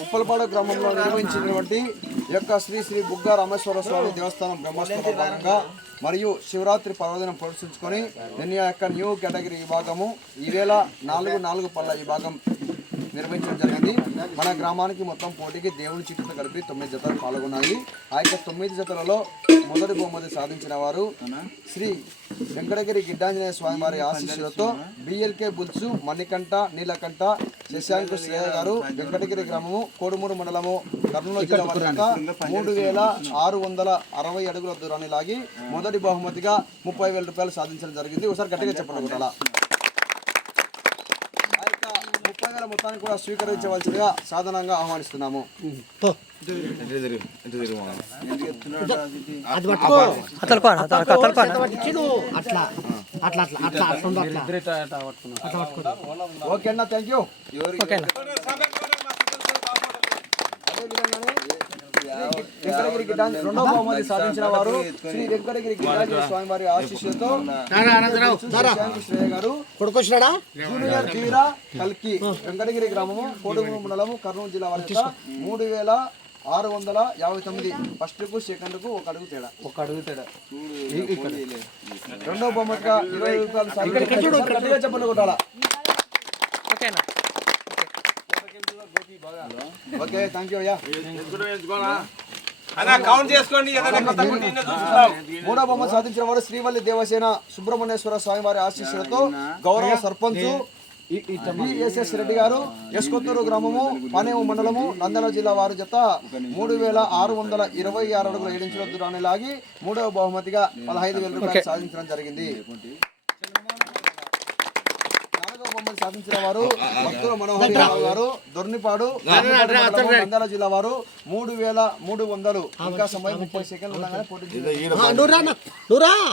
ఉప్పలపాడు గ్రామంలో నిర్వహించినటువంటి యొక్క శ్రీ శ్రీ బుగ్గ రామేశ్వర స్వామి దేవస్థానం బ్రహ్మోత్సవం భాగంగా మరియు శివరాత్రి పర్వదినం పురస్కరించుకొని దీని యొక్క న్యూ కేటగిరీ విభాగము ఈ వేళ నాలుగు నాలుగు పళ్ళ విభాగం నిర్వహించడం జరిగింది. మన గ్రామానికి మొత్తం పోటీకి దేవుని చిట్టుతో కలిపి తొమ్మిది జతలు పాల్గొన్నాయి. ఆ యొక్క తొమ్మిది జతలలో మొదటి బహుమతి సాధించిన వారు శ్రీ వెంకటగిరి గిడ్డాంజనేయ స్వామి వారి ఆశీస్సులతో బిఎల్కే బుల్సు మణికంఠ నీలకంఠ శశాంకు శ్రేయ గారు వెంకటగిరి గ్రామము కోడుమూరు మండలము కర్నూలు జిల్లా వారి మూడు వేల ఆరు వందల అరవై అడుగుల దూరాన్ని లాగి మొదటి బహుమతిగా ముప్పై వేల రూపాయలు సాధించడం జరిగింది. ఒకసారి గట్టిగా చెప్పండి కూడా ఆ యొక్క వేల మొత్తాన్ని కూడా స్వీకరించవలసిందిగా సాధనంగా ఆహ్వానిస్తున్నాము. ఓకే అన్న థ్యాంక్ యూ బహుమతి సాధించిన వారు శ్రీ వెంకటగిరి గిడ్డాంజనేయ స్వామి వారి ఆశీస్సులతో శశాంకు శ్రేయ గారు కొడుకొచ్చినాడా జూనియర్ తీరా కల్కి వెంకటగిరి గ్రామము కోడుమూరు మండలము కర్నూలు జిల్లా వారి మూడు వేల ఆరు వందల యాభై తొమ్మిది ఫస్ట్కు సెకండ్కు ఒక అడుగు తేడా ఒక అడుగు తేడా రెండో బొమ్మగా ఇరవై రూపాయలు కొట్టాలా ఓకే థ్యాంక్ యూ అయ్యా అన్న కౌంట్ చేసుకోండి ఏదైనా కొత్త గుండి ఉందో చూసుకుందాం. మూడో బొమ్మ సాధించిన వారు శ్రీవల్లి దేవసేన సుబ్రహ్మణ్యేశ్వర స్వామి వారి ఆశీస్సులతో గౌరవ సర్పంచ్ ఎస్ఎస్ రెడ్డి గారు ఎస్కొత్తూరు గ్రామము పానేము మండలము నంద్యాల జిల్లా వారి జత మూడు వేల ఆరు వందల ఇరవై ఆరు అడుగుల ఏడించుల దూరాన్ని లాగి మూడవ బహుమతిగా పదహైదు వేల రూపాయలు సాధించడం జరిగింది. బహుమతి సాధించిన వారు భక్తుల మనోహర్ యాదవ్ గారు దొర్నిపాడు నంద్యాల జిల్లా వారు మూడు వేల మూడు వందలు. ఇంకా సమయం ముప్పై సెకండ్లు ఉండగానే పోటీ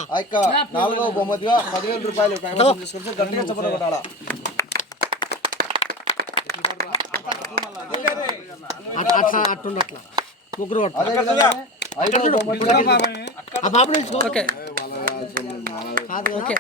ఆ యొక్క నాలుగవ బహుమతిగా పదివేల రూపాయలు కైవసం చేసుకుంటే గట్టిగా చెప్పలు కొట్టాలా అట్లా ముగ్గురు. అదే బాబు నుంచి ఓకే. ఐదోది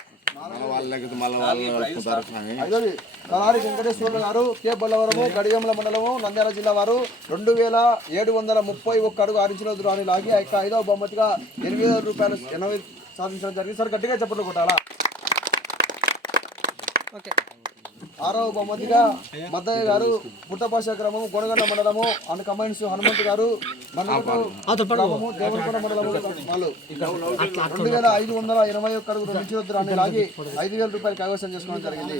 కలారి వెంకటేశ్వర గారు కే బల్లవరము గడియంల మండలము నంద్యాల జిల్లా వారు రెండు వేల ఏడు వందల ముప్పై ఒక్క అడుగు ఆరించిన దూరాన్ని లాగి ఆ యొక్క ఐదవ బహుమతిగా ఎనిమిది వేల రూపాయలు ఎనభై సాధించడం జరిగింది. సార్ గట్టిగా చెప్పట్లు కొట్టాలా ఆరవ బహుమతిగా మద్దయ్య గారు పుట్టపాష గ్రామము కొనగండ మండలము అండ్ కమైన్స్ హనుమంత్ గారు గ్రామము దేవరకొండ మండలము వాళ్ళు. రెండు వేల ఐదు వందల ఇరవై ఒక్క అడుగు దూరాన్ని లాగి ఐదు వేల రూపాయలు కైవసం చేసుకోవడం జరిగింది.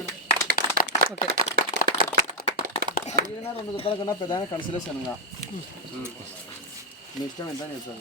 అడిగినా రెండు రూపాయల కన్నా పెద్ద కన్సిలేషన్ మీ ఇష్టం ఎంత చెప్తాను